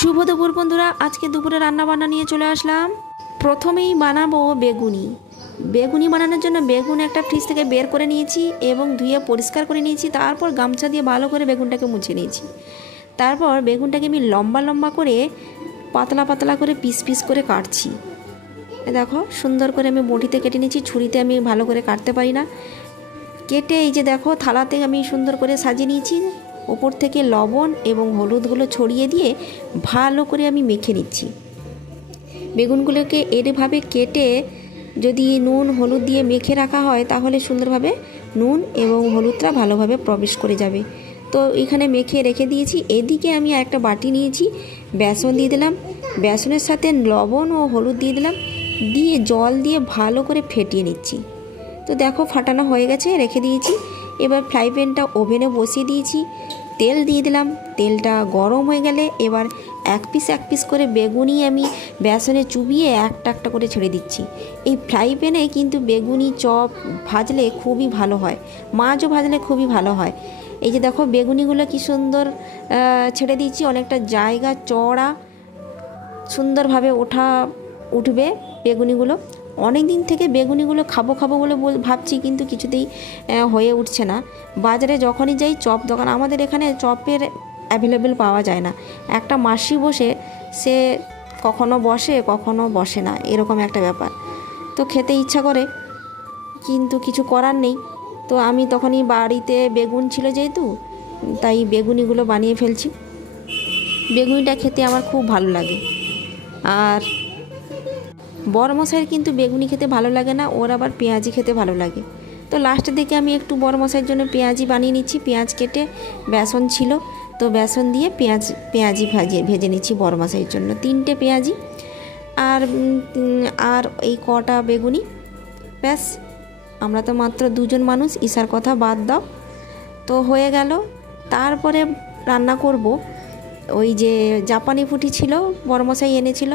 শুভ দুপুর বন্ধুরা, আজকে দুপুরে রান্না বান্না নিয়ে চলে আসলাম। প্রথমেই বানাবো বেগুনি। বেগুনি বানানোর জন্য বেগুন একটা ফ্রিজ থেকে বের করে নিয়েছি এবং ধুয়ে পরিষ্কার করে নিয়েছি। তারপর গামছা দিয়ে ভালো করে বেগুনটাকে মুছে নিয়েছি। তারপর বেগুনটাকে আমি লম্বা লম্বা করে পাতলা পাতলা করে পিস পিস করে কাটছি। দেখো সুন্দর করে আমি বটিতে কেটে নিয়েছি, ছুরিতে আমি ভালো করে কাটতে পারি না। কেটে এই যে দেখো থালাতে আমি সুন্দর করে সাজিয়ে নিয়েছি। ওপর থেকে লবণ এবং হলুদগুলো ছড়িয়ে দিয়ে ভালো করে আমি মেখে নিচ্ছি। বেগুনগুলোকে এরভাবে কেটে যদি নুন হলুদ দিয়ে মেখে রাখা হয় তাহলে সুন্দরভাবে নুন এবং হলুদটা ভালোভাবে প্রবেশ করে যাবে। তো এখানে মেখে রেখে দিয়েছি। এদিকে আমি একটা বাটি নিয়েছি, বেসন দিয়ে দিলাম, বেসনের সাথে লবণ ও হলুদ দিয়ে দিলাম, দিয়ে জল দিয়ে ভালো করে ফেটিয়ে নিচ্ছি। তো দেখো ফাটানো হয়ে গেছে, রেখে দিয়েছি। এবার ফ্রাই প্যানটা ওভেনে বসিয়ে দিয়েছি, তেল দিয়ে দিলাম। তেলটা গরম হয়ে গেলে এবার এক পিস করে বেগুনি আমি বেসনে চুবিয়ে একটা একটা করে ছেড়ে দিচ্ছি। এই ফ্রাই প্যানে কিন্তু বেগুনি চপ ভাজলে খুবই ভালো হয়, মাছও ভাজলে খুবই ভালো হয়। এই যে দেখো বেগুনিগুলো কি সুন্দর ছেড়ে দিচ্ছি, অনেকটা জায়গা চড়া সুন্দরভাবে উঠবে বেগুনিগুলো। অনেক দিন থেকে বেগুনিগুলো খাবো বলে ভাবছি, কিন্তু কিছুতেই হয়ে উঠছে না। বাজারে যখনই যাই চপ দোকান, আমাদের এখানে চপের অ্যাভেলেবেল পাওয়া যায় না। একটা মাসি বসে, সে কখনো বসে কখনো বসে না, এরকম একটা ব্যাপার। তো খেতে ইচ্ছা করে কিন্তু কিছু করার নেই। তো আমি তখনই বাড়িতে বেগুন ছিল যেহেতু, তাই বেগুনিগুলো বানিয়ে ফেলছি। বেগুনিটা খেতে আমার খুব ভালো লাগে। আর বড়মশাইয়ের কিন্তু বেগুনি খেতে ভালো লাগে না, ওর আবার পেঁয়াজি খেতে ভালো লাগে। তো লাস্টের দিকে আমি একটু বড়মশাইয়ের জন্য পেঁয়াজি বানিয়ে নিচ্ছি। পেঁয়াজ কেটে বেসন ছিল, তো বেসন দিয়ে পেঁয়াজি ভেজে নিচ্ছি বড়মশাইয়ের জন্য 3টে পেঁয়াজি আর এই কটা বেগুনি। ব্যাস, আমরা তো মাত্র 2জন মানুষ, ঈশার কথা বাদ দাও। তো হয়ে গেল। তারপরে রান্না করব ওই যে জাপানি পুঁটি ছিল, বড়মশাই এনেছিল।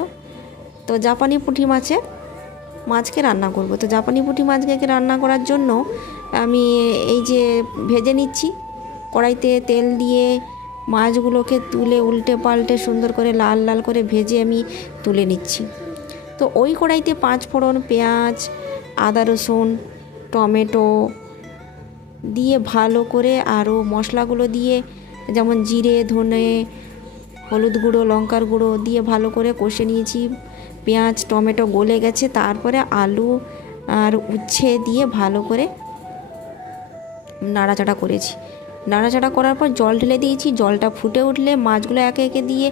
তো জাপানি পুঁটি মাছকে রান্না করব। তো জাপানি পুঁটি মাছকে রান্না করার জন্য আমি এই যে ভেজে নিচ্ছি কড়াইতে তেল দিয়ে। মাছগুলোকে তুলে উল্টে পাল্টে সুন্দর করে লাল লাল করে ভেজে আমি তুলে নিচ্ছি। তো ওই কড়াইতে 5 ফোড়ন, পেঁয়াজ, আদা রসুন, টমেটো দিয়ে ভালো করে আরও মশলাগুলো দিয়ে, যেমন জিরে, ধনে, হলুদ গুঁড়ো, লঙ্কার গুঁড়ো দিয়ে ভালো করে কষে নিয়েছি। পেঁয়াজ টমেটো গলে গেছে, তারপরে আলু আর উচ্ছে দিয়ে ভালো করে নাড়াচাড়া করেছি। নাড়াচাড়া করার পর জল ঢেলে দিয়েছি। জলটা ফুটে উঠলে মাছগুলো একে একে দিয়ে